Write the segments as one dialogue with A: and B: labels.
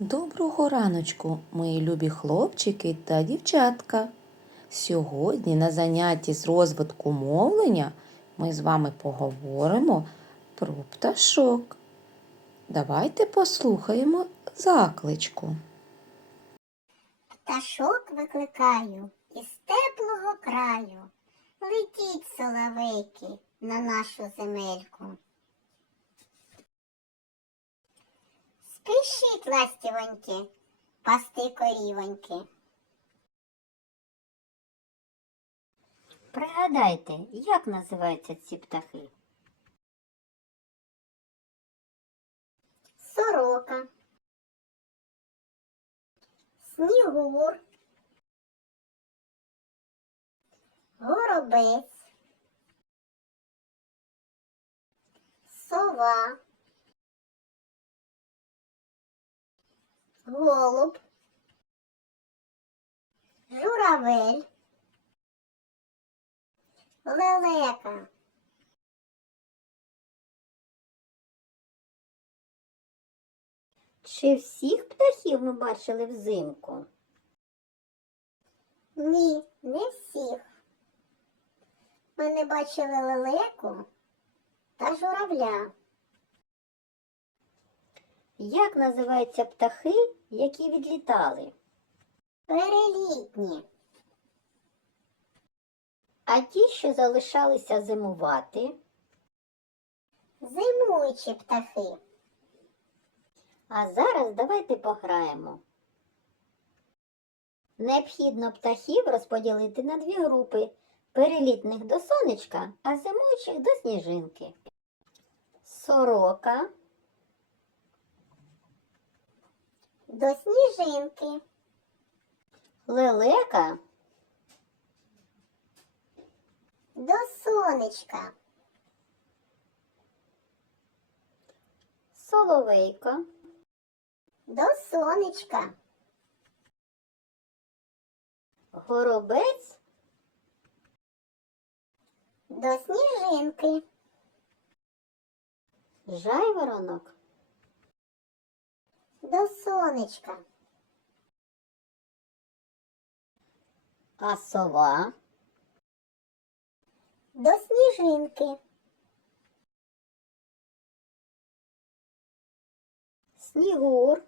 A: Доброго раночку, мої любі хлопчики та дівчатка. Сьогодні на занятті з розвитку мовлення ми з вами поговоримо про пташок. Давайте послухаємо закличку.
B: Пташок викликаю із теплого краю. Летіть, соловейки, на нашу земельку. Спішіть, ластівоньки, пасти корівоньки.
C: Пригадайте, як називаються ці птахи?
B: Сорока, снігур, горобець, сова, голуб, журавель, лелека.
C: Чи всіх птахів ми бачили взимку?
B: Ні, не всіх. Ми не бачили лелеку та журавля.
C: Як називаються птахи, які відлітали?
B: Перелітні,
C: А ті, що залишалися зимувати?
B: зимуючі птахи.
C: А зараз давайте пограємо. Необхідно птахів розподілити на дві групи перелітних до сонечка, а зимуючих до сніжинки. Сорока,
B: До сніжинки,
C: лелека,
B: до сонечка,
C: соловейко,
B: до сонечка,
C: горобець,
B: до сніжинки,
C: жайворонок,
B: до сонечка,
C: а сова,
B: до сніжинки,
C: снігур,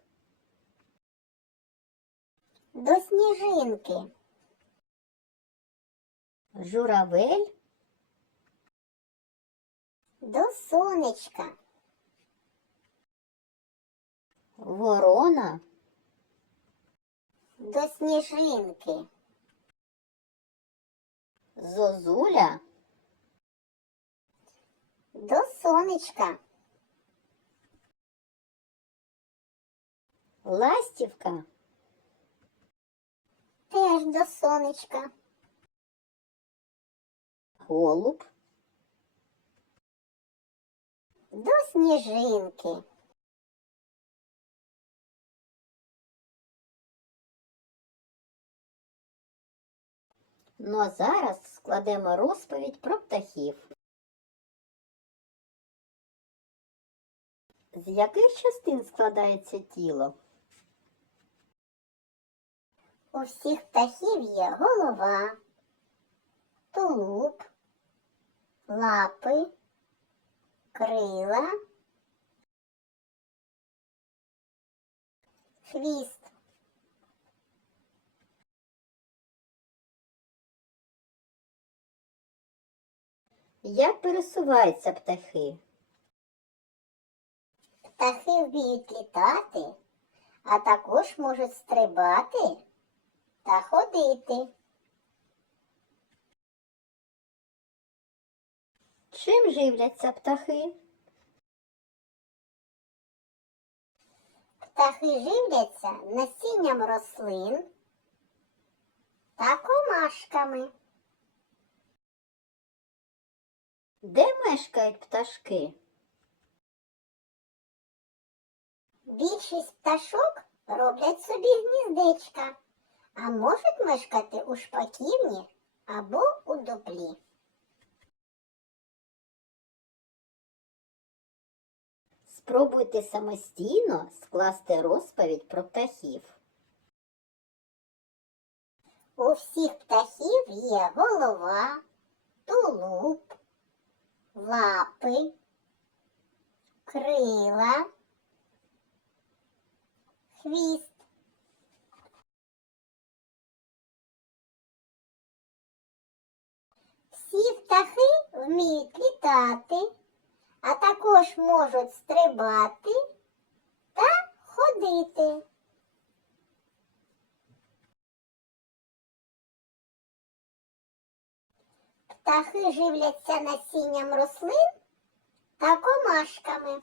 B: до сніжинки,
C: журавель,
B: до сонечка,
C: ворона,
B: до сніжинки,
C: зозуля,
B: до сонечка,
C: ластівка,
B: теж до сонечка,
C: голуб,
B: до сніжинки.
C: Ну а зараз складемо розповідь про птахів. З яких частин складається тіло?
B: У всіх птахів є голова, тулуб, лапи, крила, хвіст.
C: Як пересуваються птахи?
B: Птахи вміють літати, а також можуть стрибати та ходити.
C: Чим живляться птахи?
B: Птахи живляться насінням рослин та комашками.
C: Де мешкають пташки?
B: Більшість пташок роблять собі гніздечка, а можуть мешкати у шпаківні або у дуплі.
C: Спробуйте самостійно скласти розповідь про птахів.
B: У всіх птахів є голова, тулуб, лапи, крила, хвіст. Всі птахи вміють літати, а також можуть стрибати та ходити. Птахи живляться насінням рослин та комашками.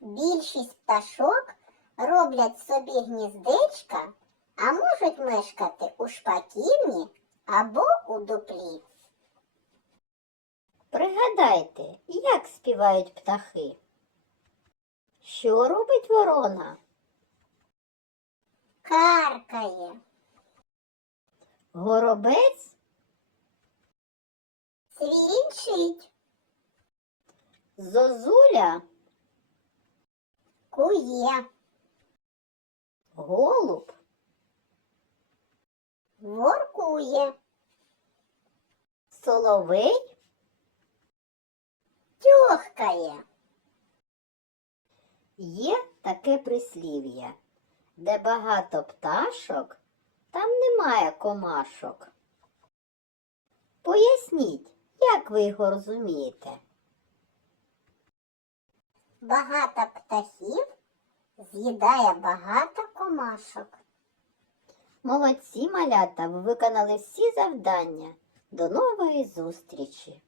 B: Більшість пташок роблять собі гніздечка, а можуть мешкати у шпаківні або у дуплі.
C: Пригадайте, як співають птахи. Що робить ворона?
B: Каркає,
C: Горобець?
B: Свірінчить,
C: зозуля,
B: кує,
C: голуб,
B: воркує,
C: соловей,
B: тьохкає.
C: є таке прислів'я, де багато пташок, там немає комашок. Поясніть, як ви його розумієте?
B: Багато птахів з'їдає багато комашок.
C: Молодці малята, ви виконали всі завдання. До нової зустрічі!